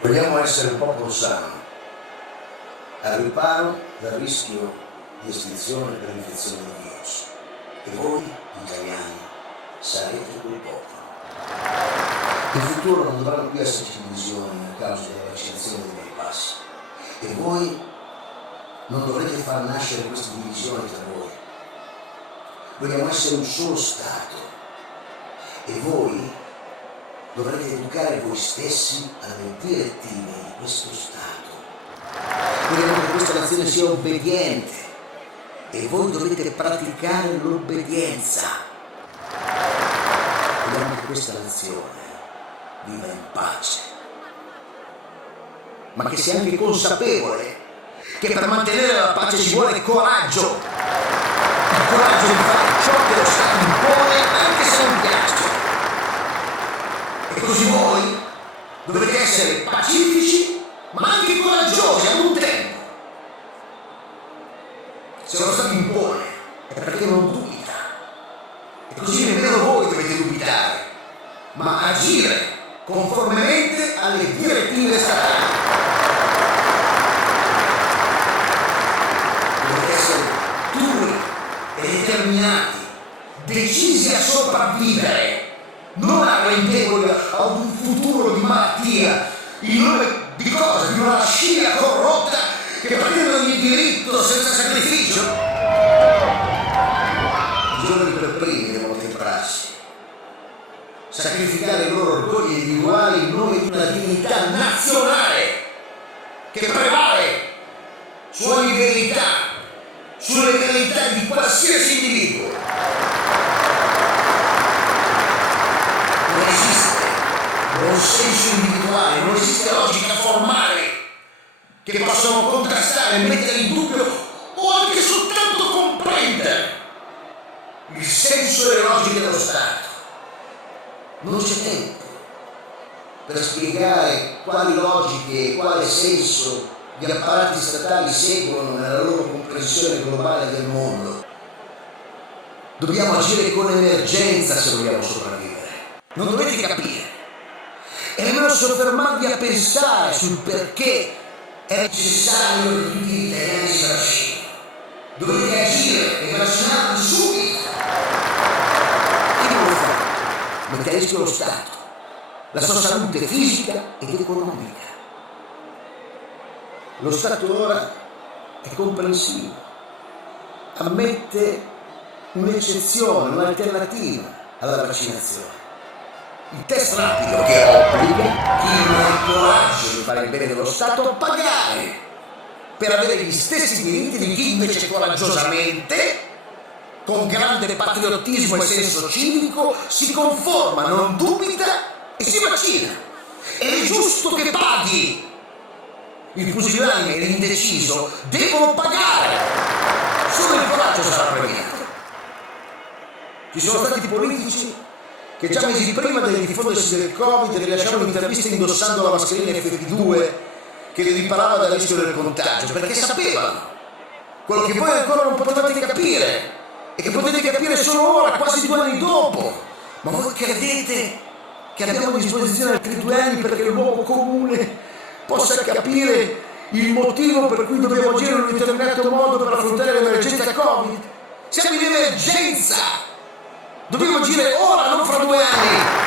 Vogliamo essere un popolo sano, al riparo dal rischio di estinzione per l'infezione di virus. E voi, italiani, sarete quel popolo. In futuro non dovranno più esserci divisioni a causa della vaccinazione dei Green Pass. E voi non dovrete far nascere queste divisioni tra voi. Vogliamo essere un solo Stato. E voi dovrete educare voi stessi alle direttive di questo Stato. Vogliamo che questa nazione sia obbediente e voi dovete praticare l'obbedienza. Vogliamo che questa nazione viva in pace, ma che sia anche consapevole che per mantenere la pace ci vuole coraggio. Il coraggio di fare ciò che lo Stato impone anche se non piace. E così voi dovete essere pacifici ma anche coraggiosi ad un tempo. Se lo Stato impone è perché non dubita. E così nemmeno voi dovete dubitare, ma agire conformemente alle direttive statali. Dovete essere duri e determinati, decisi a sopravvivere, non arrendevoli ad un futuro di malattia, in nome di cosa? Di una scia corrotta che pretende ogni diritto senza sacrificio? I giovani per primi devono temprarsi, sacrificare i loro orgogli individuali in nome di una dignità nazionale che prevale su ogni verità, sulle verità di qualsiasi individuo. Non esiste consenso individuale, non esiste logica formale che possano contrastare, mettere in dubbio o anche soltanto comprendere il senso e le logiche dello Stato. Non c'è tempo per spiegare quali logiche e quale senso gli apparati statali seguono nella loro comprensione globale del mondo. Dobbiamo agire con emergenza se vogliamo sopravvivere. Non dovete capire e nemmeno soffermarvi a pensare sul perché è necessario che tutti gli italiani si vaccinino. Dovete agire e vaccinarvi subito. Chi lo fa? Mette a rischio lo Stato, la sua salute fisica ed economica. Lo Stato ora è comprensivo, ammette un'eccezione, un'alternativa alla vaccinazione. Il test rapido che obbliga chi non ha il coraggio di fare il bene dello Stato a pagare per avere gli stessi diritti di chi invece coraggiosamente, con grande patriottismo e senso civico, si conforma, non dubita e si vaccina. Ed è giusto che paghi. Il pusillanime e l'indeciso devono pagare. Solo il coraggio sarà premiato. Ci sono stati politici che già mesi prima del diffondersi del Covid rilasciavano interviste indossando la mascherina FFP2 che li riparava dal rischio del contagio, perché sapevano quello che voi ancora non potevate capire e che potete capire solo ora, quasi 2 anni dopo. Ma voi credete che abbiamo a disposizione altri 2 anni perché l'uomo comune possa capire il motivo per cui dobbiamo agire in un determinato modo per affrontare l'emergenza Covid? Siamo in emergenza! Dobbiamo agire ora, non fra 2 anni!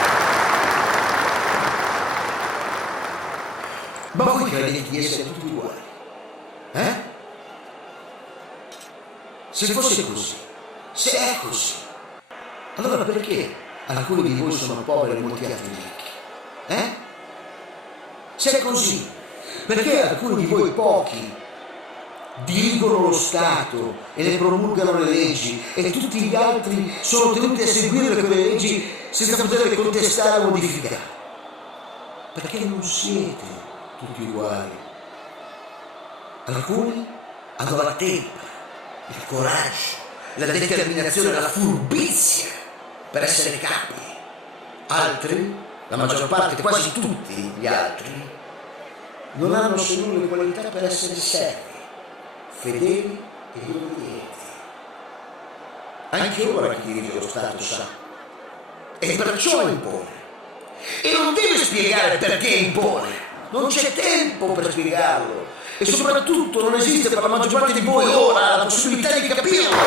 Ma voi credete di essere tutti uguali? Se fosse così, se è così, allora perché alcuni di voi sono poveri e molti altri ricchi? Se è così, perché alcuni di voi pochi dirigono lo Stato e ne promulgano le leggi e tutti gli altri sono tenuti a seguire quelle leggi senza poterle contestare o modificare? Perché non siete tutti uguali. Alcuni hanno la tempra, il coraggio, la determinazione, la furbizia per essere capi. Altri, la maggior parte, quasi tutti gli altri, non hanno se non le qualità per essere servi, fedeli e obbedienti. Anche ora chi dirige lo Stato sa, e perciò impone. E non deve spiegare perché impone, non c'è tempo per spiegarlo e soprattutto non esiste per la maggior parte di voi ora la possibilità di capirlo.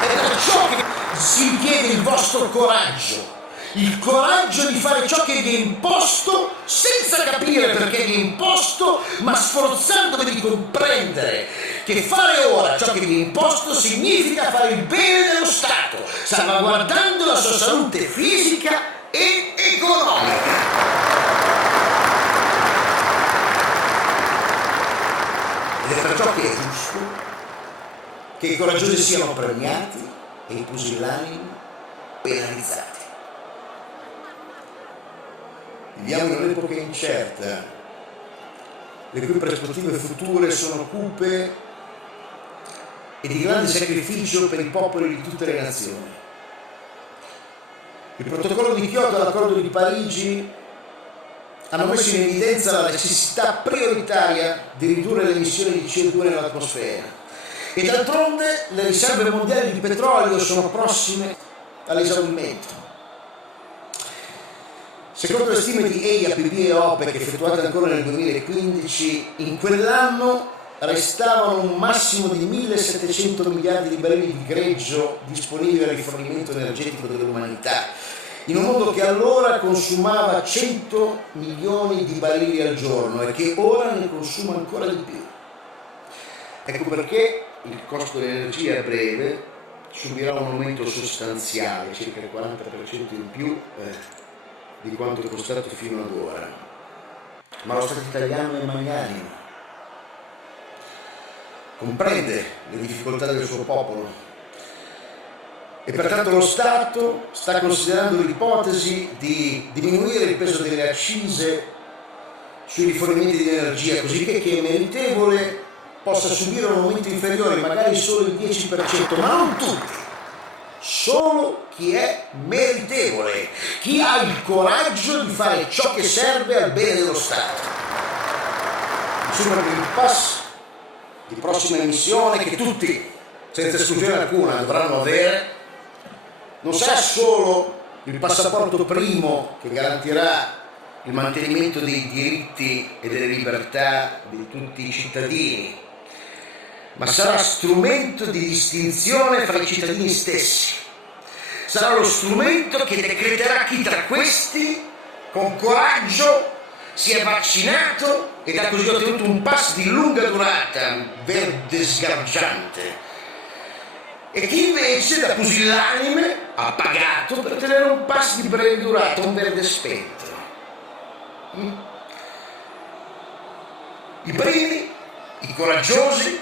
È perciò che si chiede il vostro coraggio. Il coraggio di fare ciò che vi è imposto senza capire perché vi è imposto, ma sforzandovi di comprendere che fare ora ciò che vi è imposto significa fare il bene dello Stato, salvaguardando la sua salute fisica e economica. Ed è perciò che è giusto che i coraggiosi siano premiati e i pusillanimi penalizzati. Viviamo in un'epoca incerta, le cui prospettive future sono cupe e di grande sacrificio per i popoli di tutte le nazioni. Il protocollo di Kyoto e l'accordo di Parigi hanno messo in evidenza la necessità prioritaria di ridurre le emissioni di CO2 nell'atmosfera e d'altronde le riserve mondiali di petrolio sono prossime all'esaurimento. Secondo le stime di EIA, PB e OPEC effettuate ancora nel 2015, in quell'anno restavano un massimo di 1.700 miliardi di barili di greggio disponibili al rifornimento energetico dell'umanità, in un mondo che allora consumava 100 milioni di barili al giorno e che ora ne consuma ancora di più. Ecco perché il costo dell'energia a breve subirà un aumento sostanziale, circa il 40% in più di quanto è costato fino ad ora. Ma lo Stato italiano è magnanimo, comprende le difficoltà del suo popolo e pertanto lo Stato sta considerando l'ipotesi di diminuire il peso delle accise sui rifornimenti di energia, così che chi è meritevole possa subire un aumento inferiore, magari solo il 10%, ma non tutti. Solo chi è meritevole, chi ha il coraggio di fare ciò che serve al bene dello Stato. Il Super Green Pass di prossima emissione che tutti, senza esclusione alcuna, dovranno avere, non sarà solo il passaporto primo che garantirà il mantenimento dei diritti e delle libertà di tutti i cittadini, ma sarà strumento di distinzione fra i cittadini stessi. Sarà lo strumento che decreterà chi tra questi, con coraggio, si è vaccinato ed ha così ottenuto un pass di lunga durata, verde sgargiante, e chi invece, da pusillanime, ha pagato per ottenere un pass di breve durata, un verde spento. I primi, i coraggiosi,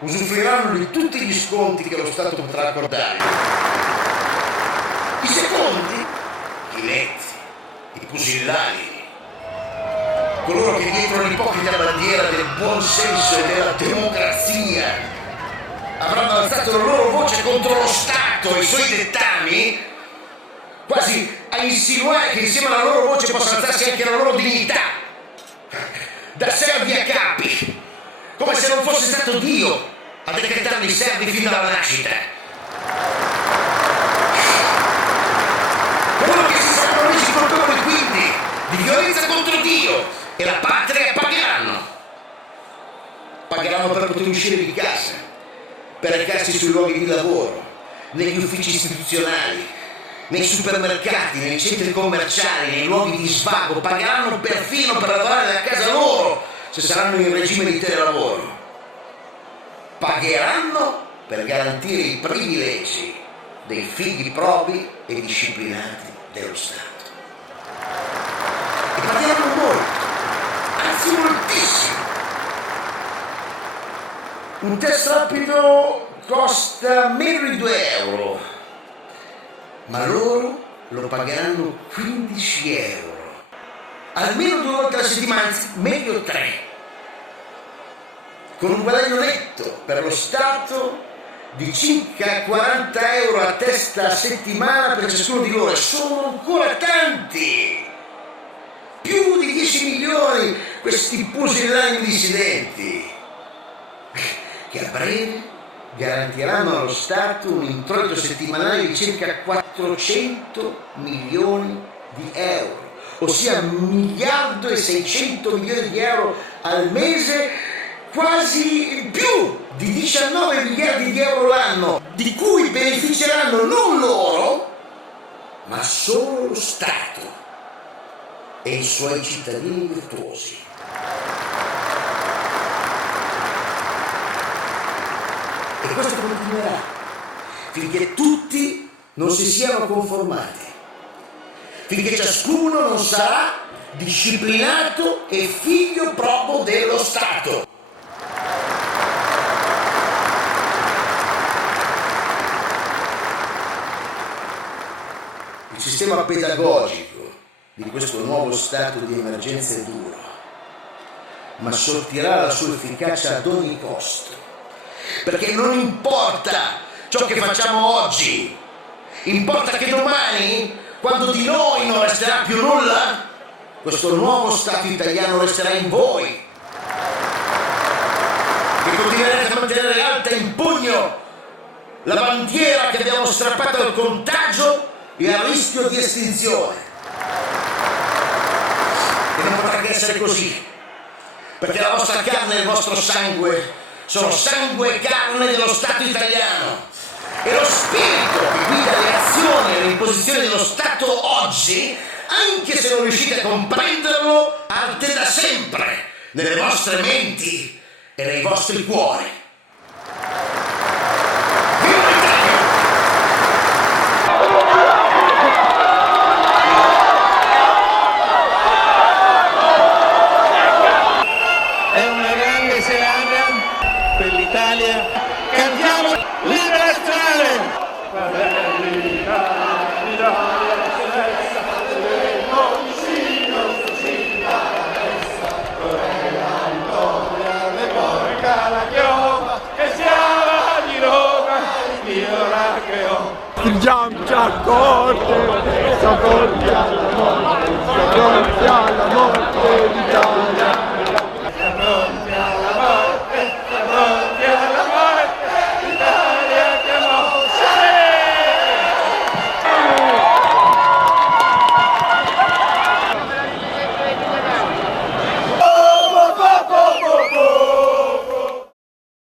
usufruiranno di tutti gli sconti che lo Stato potrà accordare. I secondi, i letti, i pusillanimi, coloro che dietro l'ipocrita bandiera del buon senso e della democrazia avranno alzato la loro voce contro lo Stato e i suoi dettami, quasi a insinuare che insieme alla loro voce possa alzarsi anche la loro dignità, da servi a capi, come se non fosse stato Dio a decretarli servi fin dalla nascita. Coloro che si saranno resi colpevoli quindi di violenza contro Dio e la patria pagheranno per poter uscire di casa, per recarsi sui luoghi di lavoro, negli uffici istituzionali, nei supermercati, nei centri commerciali, nei luoghi di svago, pagheranno perfino per lavorare da casa loro se saranno in regime di telelavoro. Pagheranno per garantire i privilegi dei figli probi e disciplinati dello Stato. E pagheranno molto, anzi moltissimo. Un test rapido costa meno di 2 euro, ma loro lo pagheranno 15 euro, almeno 2 volte alla settimana, anzi meglio 3, con un guadagno netto per lo Stato di circa 40 euro a testa a settimana per ciascuno di loro. Sono ancora tanti, più di 10 milioni questi pusillanimi dissidenti, che a breve garantiranno allo Stato un introito settimanale di circa 400 milioni di euro, ossia 1.600 milioni di euro al mese, quasi più di 19 miliardi di euro l'anno, di cui beneficeranno non loro, ma solo lo Stato e i suoi cittadini virtuosi. E questo continuerà finché tutti non si siano conformati, finché ciascuno non sarà disciplinato e figlio proprio dello Stato. Il sistema pedagogico di questo nuovo stato di emergenza è duro, ma sortirà la sua efficacia ad ogni costo, perché non importa ciò che facciamo oggi, importa che domani, quando di noi non resterà più nulla, questo nuovo Stato italiano resterà in voi, che continuerete a mantenere alta in pugno la bandiera che abbiamo strappato al contagio e al rischio di estinzione. E non potrà che essere così, perché la vostra carne e il vostro sangue sono sangue e carne dello Stato italiano. E lo spirito che guida le azioni e le imposizioni dello Stato oggi, anche se non riuscite a comprenderlo, arde da sempre nelle vostre menti e nei vostri cuori. È una grande serata per l'Italia. Cantiamo Libera Strade! Stringiamo già corte, sta voglia alla morte d'Italia.